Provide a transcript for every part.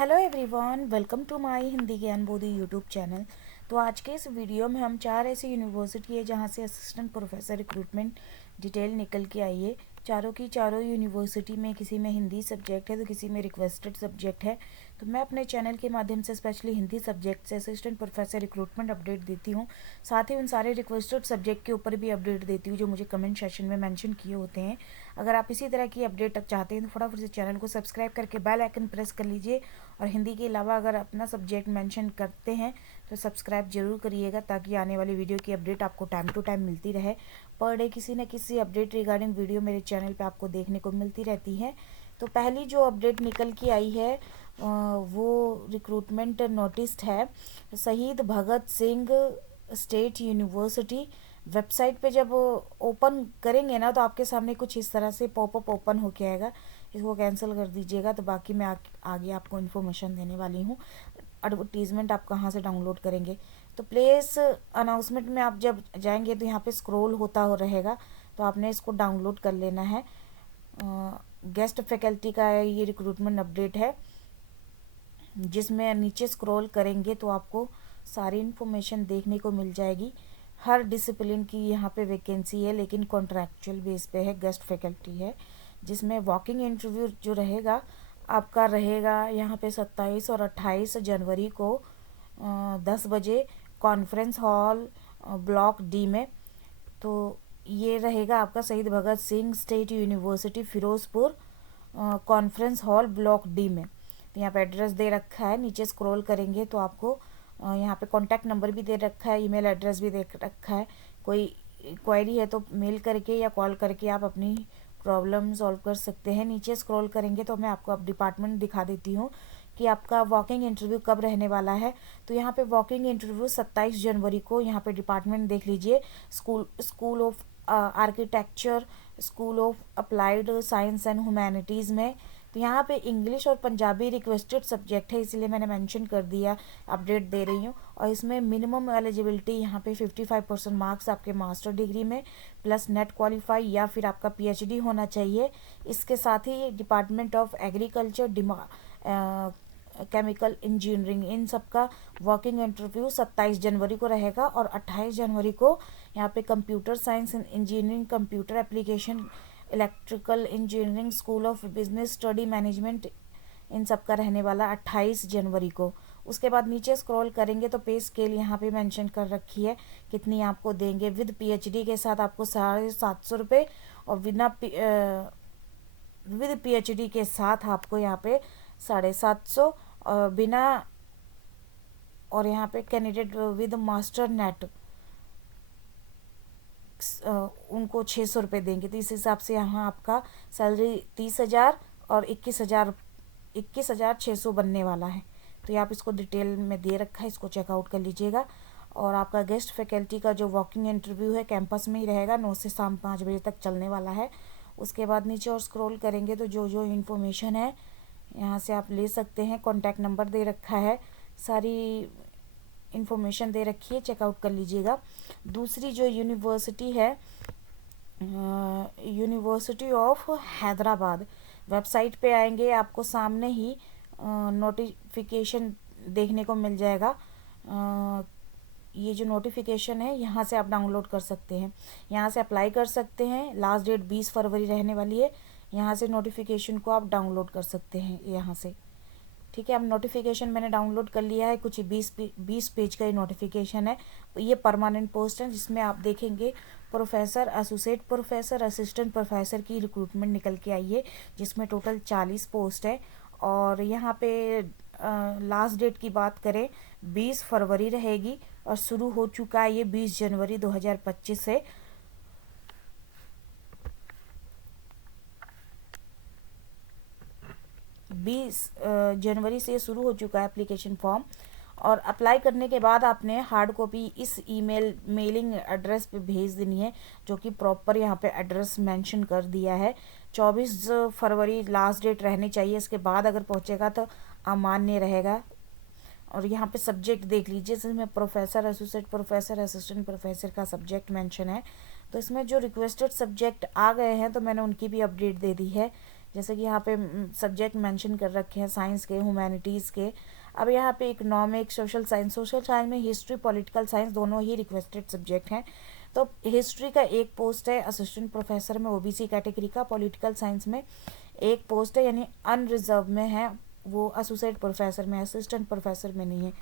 Hello everyone, welcome to my Hindi Gyan Bodhi YouTube channel. तो आज के इस वीडियो में हम 4 ऐसी यूनिवर्सिटी है जहां से असिस्टेंट प्रोफेसर रिक्रूटमेंट डिटेल निकल के आई है। चारों की चारों यूनिवर्सिटी में किसी में हिंदी सब्जेक्ट है तो किसी में रिक्वेस्टेड सब्जेक्ट है। तो मैं अपने चैनल के माध्यम से स्पेशली हिंदी सब्जेक्ट से असिस्टेंट प्रोफेसर रिक्रूटमेंट अपडेट देती हूँ। साथ ही उन सारे रिक्वेस्टेड सब्जेक्ट के ऊपर भी अपडेट देती हूँ जो मुझे कमेंट सेक्शन में मेंशन किए होते हैं। अगर आप इसी तरह की अपडेट चाहते हैं तो फटाफट से चैनल को सब्सक्राइब करके बेल आइकन प्रेस कर लीजिए। और हिंदी के अलावा अगर अपना सब्जेक्ट मेंशन करते हैं तो सब्सक्राइब जरूर करिएगा ताकि आने वाली वीडियो की अपडेट आपको टाइम टू टाइम मिलती रहे। पर डे किसी न किसी अपडेट रिगार्डिंग वीडियो मेरे चैनल पे आपको देखने को मिलती रहती है। तो पहली जो अपडेट निकल के आई है वो रिक्रूटमेंट नोटिस है शहीद Bhagat Singh state university. Website पे जब ओपन करेंगे ना तो आपके सामने कुछ इस तरह से पॉपअप ओपन होके आएगा। इसको कैंसिल कर दीजिएगा। तो बाकी मैं आगे आपको इन्फॉर्मेशन देने वाली हूँ। एडवर्टीज़मेंट आप कहाँ से डाउनलोड करेंगे तो प्लेस अनाउंसमेंट में आप जब जाएंगे तो यहाँ पे स्क्रॉल होता हो रहेगा। तो आपने इसको डाउनलोड कर लेना है। गेस्ट फैकल्टी का ये रिक्रूटमेंट अपडेट है जिसमें नीचे स्क्रॉल करेंगे तो आपको सारी इन्फॉर्मेशन देखने को मिल जाएगी। हर डिसिप्लिन की यहाँ पे वैकेंसी है लेकिन कॉन्ट्रैक्चुअल बेस पे है। गेस्ट फैकल्टी है जिसमें वॉकिंग इंटरव्यू जो रहेगा आपका रहेगा यहाँ पे 27 और 28 जनवरी को 10 बजे कॉन्फ्रेंस हॉल ब्लॉक डी में। तो ये रहेगा आपका Shaheed Bhagat Singh state university Firozpur conference hall block D में। तो यहाँ पे एड्रेस दे रखा है। नीचे स्क्रॉल करेंगे तो आपको यहाँ पे कॉन्टैक्ट नंबर भी दे रखा है, ईमेल एड्रेस भी दे रखा है। कोई क्वेरी है तो मेल करके या कॉल करके आप अपनी प्रॉब्लम सॉल्व कर सकते हैं। नीचे स्क्रॉल करेंगे तो मैं आपको अब डिपार्टमेंट दिखा देती हूँ कि आपका वॉकिंग इंटरव्यू कब रहने वाला है। तो यहाँ पे वॉकिंग इंटरव्यू 27 जनवरी को यहाँ पे डिपार्टमेंट देख लीजिए। School of architecture, school of applied science and humanities में। तो यहाँ पे इंग्लिश और पंजाबी रिक्वेस्टेड सब्जेक्ट है इसलिए मैंने मेंशन कर दिया, अपडेट दे रही हूँ। और इसमें मिनिमम एलिजिबिलिटी यहाँ पे 55% मार्क्स आपके मास्टर डिग्री में प्लस नेट क्वालिफाई या फिर आपका पीएचडी होना चाहिए। इसके साथ ही department of agriculture, chemical engineering, इन सब का वर्किंग इंटरव्यू 27 जनवरी को रहेगा। और 28 जनवरी को यहाँ पे computer science and engineering, computer application, electrical engineering, school of business study management, इन सब का रहने वाला 28 जनवरी को। उसके बाद नीचे स्क्रॉल करेंगे तो पे स्केल यहाँ पे मेंशन कर रखी है कितनी आपको देंगे। विद पीएचडी के साथ आपको 750 रुपये और विद पीएचडी के साथ आपको यहाँ पे 750 और बिना, और यहाँ पे कैंडिडेट विद मास्टर नेट उनको 600 रुपये देंगे। तो इस हिसाब से यहाँ आपका सैलरी 30,000 और 21,600 बनने वाला है। तो ये आप इसको डिटेल में दे रखा है, इसको चेकआउट कर लीजिएगा। और आपका गेस्ट फैकल्टी का जो वॉकिंग इंटरव्यू है कैंपस में ही रहेगा, 9 से शाम 5 बजे तक चलने वाला है। उसके बाद नीचे और स्क्रॉल करेंगे तो जो जो इन्फॉर्मेशन है यहाँ से आप ले सकते हैं। कॉन्टैक्ट नंबर दे रखा है, सारी इन्फॉर्मेशन दे रखी है, चेकआउट कर लीजिएगा। दूसरी जो यूनिवर्सिटी है यूनिवर्सिटी ऑफ हैदराबाद, वेबसाइट पे आएंगे आपको सामने ही नोटिफिकेशन देखने को मिल जाएगा। ये जो नोटिफिकेशन है यहाँ से आप डाउनलोड कर सकते हैं, यहाँ से अप्लाई कर सकते हैं। लास्ट डेट 20 फरवरी रहने वाली है। यहाँ से नोटिफिकेशन को आप डाउनलोड कर सकते हैं यहाँ से। ठीक है, अब नोटिफिकेशन मैंने डाउनलोड कर लिया है। कुछ 20 पेज का ये नोटिफिकेशन है। ये परमानेंट पोस्ट है जिसमें आप देखेंगे professor, associate professor, assistant professor की रिक्रूटमेंट निकल के आई है जिसमें टोटल 40 पोस्ट है। और यहाँ पे लास्ट डेट की बात करें 20 फरवरी रहेगी और शुरू हो चुका है ये 20 जनवरी 2025 से। 20 जनवरी से शुरू हो चुका है एप्लीकेशन फॉर्म। और अप्लाई करने के बाद आपने हार्ड कॉपी इस मेलिंग एड्रेस पे भेज देनी है जो कि प्रॉपर यहाँ पे एड्रेस मेंशन कर दिया है। 24 फरवरी लास्ट डेट रहनी चाहिए, इसके बाद अगर पहुँचेगा तो अमान्य रहेगा। और यहाँ पे सब्जेक्ट देख लीजिए जिसमें professor, associate professor, assistant professor का सब्जेक्ट मेंशन है। तो इसमें जो रिक्वेस्टेड सब्जेक्ट आ गए हैं तो मैंने उनकी भी अपडेट दे दी है जैसे कि यहाँ पे सब्जेक्ट मेंशन कर रखे हैं साइंस के, ह्यूमैनिटीज़ के। अब यहाँ पे इकोनॉमिक, सोशल साइंस में हिस्ट्री, पॉलिटिकल साइंस दोनों ही रिक्वेस्टेड सब्जेक्ट हैं। तो हिस्ट्री का एक पोस्ट है असिस्टेंट प्रोफेसर में, ओबीसी कैटेगरी का। पॉलिटिकल साइंस में एक पोस्ट है, यानी अनरिजर्व में है, वो एसोसिएट प्रोफेसर में, असिस्टेंट प्रोफेसर में नहीं है।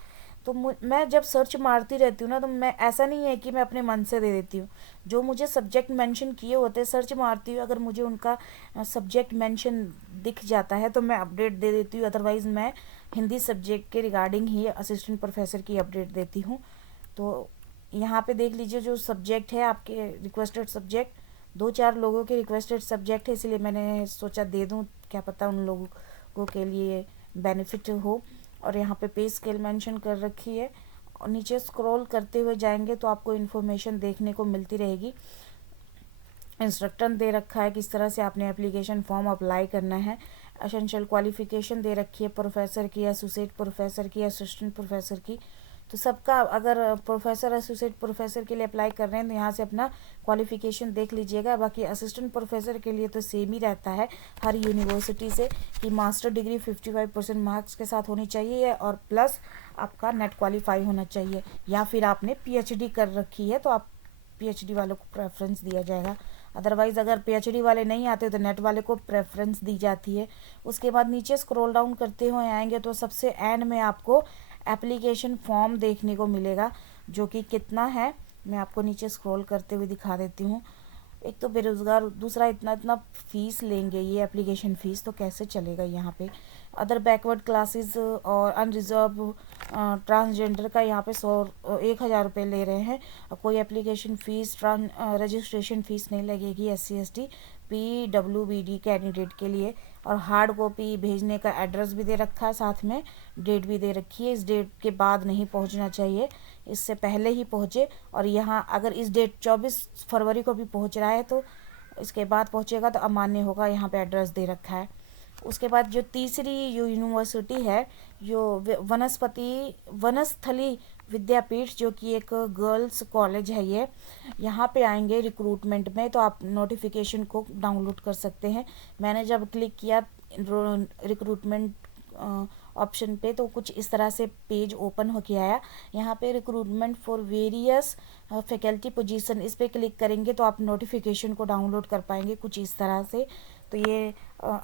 तो मैं जब सर्च मारती रहती हूँ ना, तो मैं, ऐसा नहीं है कि मैं अपने मन से दे देती हूँ। जो मुझे सब्जेक्ट मेंशन किए होते हैं, सर्च मारती हूँ, अगर मुझे उनका सब्जेक्ट मेंशन दिख जाता है तो मैं अपडेट दे देती हूँ। अदरवाइज़ मैं हिंदी सब्जेक्ट के रिगार्डिंग ही असिस्टेंट प्रोफेसर की अपडेट देती हूँ। तो यहाँ पे देख लीजिए, जो सब्जेक्ट है आपके रिक्वेस्टेड सब्जेक्ट, 2-4 लोगों के रिक्वेस्टेड सब्जेक्ट है, इसलिए मैंने सोचा दे दूँ, क्या पता उन लोगों के लिए बेनिफिट हो। और यहाँ पे पे स्केल मेंशन कर रखी है, और नीचे स्क्रॉल करते हुए जाएंगे तो आपको इन्फॉर्मेशन देखने को मिलती रहेगी। इंस्ट्रक्टर दे रखा है किस तरह से आपने एप्लीकेशन फॉर्म अप्लाई करना है। एसेंशियल क्वालिफिकेशन दे रखी है प्रोफेसर की, एसोसिएट प्रोफेसर की, असिस्टेंट प्रोफेसर की। तो सबका, अगर प्रोफेसर, एसोसिएट प्रोफेसर के लिए अप्लाई कर रहे हैं तो यहाँ से अपना क्वालिफिकेशन देख लीजिएगा। बाकी असिस्टेंट प्रोफेसर के लिए तो सेम ही रहता है हर यूनिवर्सिटी से, कि मास्टर डिग्री 55% मार्क्स के साथ होनी चाहिए, और प्लस आपका नेट क्वालिफाई होना चाहिए, या फिर आपने पीएचडी कर रखी है तो आप पीएचडी वालों को प्रेफरेंस दिया जाएगा। अदरवाइज़ अगर पीएचडी वाले नहीं आते तो नेट वाले को प्रेफरेंस दी जाती है। उसके बाद नीचे स्क्रॉल डाउन करते हुए आएंगे तो सबसे एंड में आपको एप्लीकेशन फॉर्म देखने को मिलेगा, जो कि कितना है मैं आपको नीचे स्क्रॉल करते हुए दिखा देती हूँ। एक तो बेरोज़गार, दूसरा इतना इतना फ़ीस लेंगे ये एप्लीकेशन फ़ीस, तो कैसे चलेगा यहाँ पे। अदर बैकवर्ड क्लासेस और अनरिजर्व ट्रांसजेंडर का यहाँ पे 1,000 रुपये ले रहे हैं। और कोई एप्लीकेशन फ़ीस, रजिस्ट्रेशन फ़ीस नहीं लगेगी SC/ST PWBD कैंडिडेट के लिए। और हार्ड कॉपी भेजने का एड्रेस भी दे रखा है, साथ में डेट भी दे रखी है। इस डेट के बाद नहीं पहुंचना चाहिए, इससे पहले ही पहुंचे। और यहाँ अगर इस डेट 24 फरवरी को भी पहुंच रहा है तो इसके बाद पहुंचेगा तो अमान्य होगा, यहाँ पे एड्रेस दे रखा है। उसके बाद जो तीसरी यूनिवर्सिटी है, जो वनस्थली विद्यापीठ, जो कि एक गर्ल्स कॉलेज है, ये यहाँ पे आएंगे रिक्रूटमेंट में तो आप नोटिफिकेशन को डाउनलोड कर सकते हैं। मैंने जब क्लिक किया रिक्रूटमेंट ऑप्शन पे तो कुछ इस तरह से पेज ओपन होके आया। यहाँ पे recruitment for various faculty position, इस पे क्लिक करेंगे तो आप नोटिफिकेशन को डाउनलोड कर पाएंगे कुछ इस तरह से। तो ये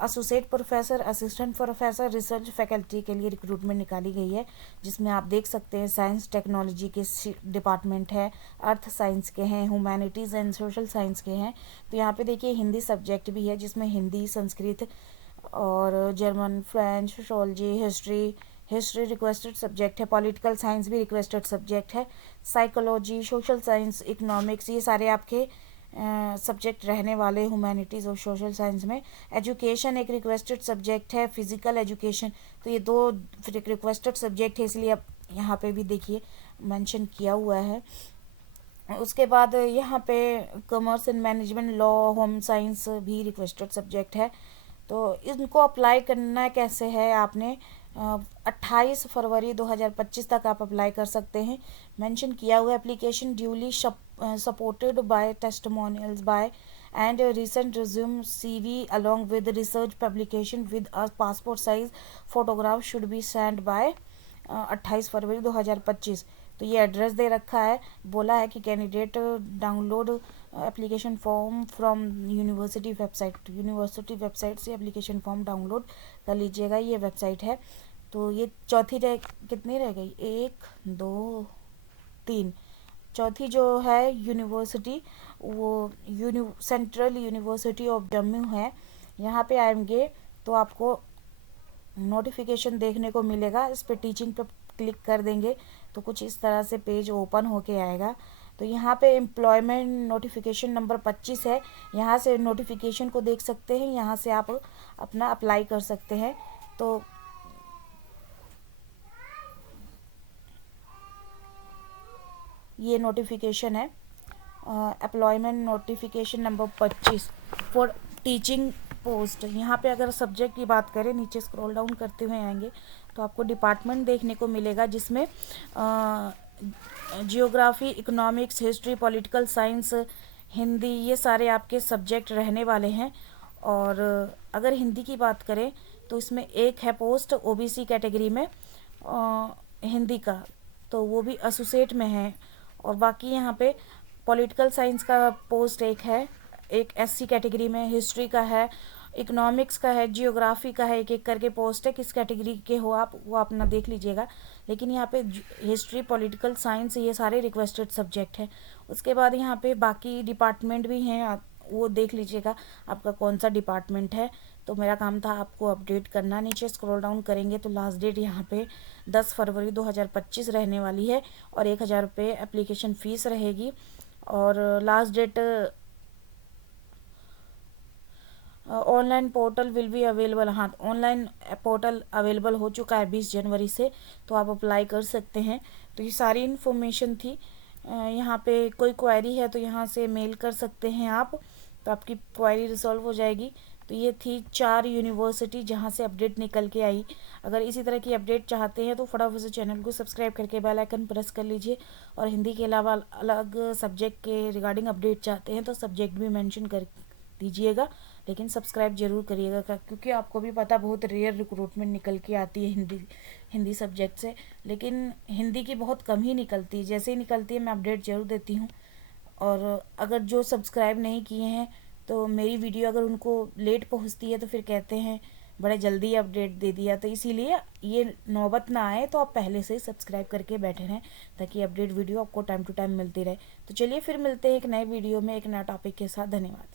associate professor, assistant professor, research faculty के लिए रिक्रूटमेंट निकाली गई है, जिसमें आप देख सकते हैं साइंस टेक्नोलॉजी के डिपार्टमेंट है, अर्थ साइंस के हैं, ह्यूमैनिटीज़ एंड सोशल साइंस के हैं। तो यहाँ पे देखिए हिंदी सब्जेक्ट भी है, जिसमें हिंदी, संस्कृत और German, French, sociology, history requested subject है। पॉलिटिकल साइंस भी रिक्वेस्टेड सब्जेक्ट है। साइकोलॉजी, सोशल साइंस, इकोनॉमिक्स, ये सारे आपके सब्जेक्ट रहने वाले ह्यूमैनिटीज़ और सोशल साइंस में। एजुकेशन एक रिक्वेस्टेड सब्जेक्ट है, फिजिकल एजुकेशन, तो ये 2 रिक्वेस्टेड सब्जेक्ट है, इसलिए अब यहाँ पे भी देखिए मेंशन किया हुआ है। उसके बाद यहाँ पे commerce and management, law, home science भी रिक्वेस्टेड सब्जेक्ट है। तो इनको अप्लाई करना कैसे है, आपने 28 फरवरी 2025 तक आप अप्लाई कर सकते हैं। मेंशन किया हुआ application duly supported by testimonials by and recent resume CV along with research publication with a passport size photograph should be sent by 28 फरवरी 2025। तो ये एड्रेस दे रखा है, बोला है कि candidate download application form from university website से application form download कर लीजिएगा। ये वेबसाइट है। तो ये चौथी कितनी रह गई, 1 2 3, चौथी जो है यूनिवर्सिटी, वो सेंट्रल यूनिवर्सिटी ऑफ जम्मू है। यहाँ पे आएंगे तो आपको नोटिफिकेशन देखने को मिलेगा, इस पे टीचिंग पे क्लिक कर देंगे तो कुछ इस तरह से पेज ओपन होके आएगा। तो यहाँ पे एम्प्लॉयमेंट नोटिफिकेशन नंबर 25 है, यहाँ से नोटिफिकेशन को देख सकते हैं, यहाँ से आप अपना अप्लाई कर सकते हैं। तो ये नोटिफिकेशन है, employment notification number 25 for teaching post. यहाँ पे अगर सब्जेक्ट की बात करें, नीचे स्क्रॉल डाउन करते हुए आएंगे तो आपको डिपार्टमेंट देखने को मिलेगा, जिसमें geography, economics, history, political science, Hindi, ये सारे आपके सब्जेक्ट रहने वाले हैं। और अगर हिंदी की बात करें तो इसमें एक है पोस्ट ओबीसी कैटेगरी में हिंदी का, तो वो भी एसोसिएट में है। और बाकी यहाँ पे पॉलिटिकल साइंस का पोस्ट एक है, एक एससी कैटेगरी में, हिस्ट्री का है, इकोनॉमिक्स का है, जियोग्राफी का है, एक एक करके पोस्ट है। किस कैटेगरी के हो आप वो अपना देख लीजिएगा। लेकिन यहाँ पे हिस्ट्री, पॉलिटिकल साइंस ये सारे रिक्वेस्टेड सब्जेक्ट हैं। उसके बाद यहाँ पे बाकी डिपार्टमेंट भी हैं, आप वो देख लीजिएगा आपका कौन सा डिपार्टमेंट है। तो मेरा काम था आपको अपडेट करना। नीचे स्क्रॉल डाउन करेंगे तो लास्ट डेट यहाँ पे 10 फरवरी 2025 रहने वाली है और 1000 रुपये एप्लीकेशन फ़ीस रहेगी। और last date online portal will be available, हाँ ऑनलाइन पोर्टल अवेलेबल हो चुका है 20 जनवरी से, तो आप अप्लाई कर सकते हैं। तो ये सारी इन्फॉर्मेशन थी। यहाँ पे कोई क्वेरी है तो यहाँ से मेल कर सकते हैं आप, तो आपकी क्वेरी रिजॉल्व हो जाएगी। तो ये थी 4 यूनिवर्सिटी जहाँ से अपडेट निकल के आई। अगर इसी तरह की अपडेट चाहते हैं तो फटाफट से चैनल को सब्सक्राइब करके बेल आइकन प्रेस कर लीजिए। और हिंदी के अलावा अलग सब्जेक्ट के रिगार्डिंग अपडेट चाहते हैं तो सब्जेक्ट भी मेंशन कर दीजिएगा, लेकिन सब्सक्राइब जरूर करिएगा क्योंकि आपको भी पता बहुत रेयर रिक्रूटमेंट निकल के आती है हिंदी सब्जेक्ट से। लेकिन हिंदी की बहुत कम ही निकलती है, जैसे ही निकलती है मैं अपडेट ज़रूर देती हूँ। और अगर जो सब्सक्राइब नहीं किए हैं तो मेरी वीडियो अगर उनको लेट पहुँचती है तो फिर कहते हैं बड़े जल्दी अपडेट दे दिया। तो इसीलिए ये नौबत ना आए तो आप पहले से ही सब्सक्राइब करके बैठे रहें ताकि अपडेट वीडियो आपको टाइम टू टाइम मिलती रहे। तो चलिए फिर मिलते हैं एक नए वीडियो में एक नया टॉपिक के साथ। धन्यवाद।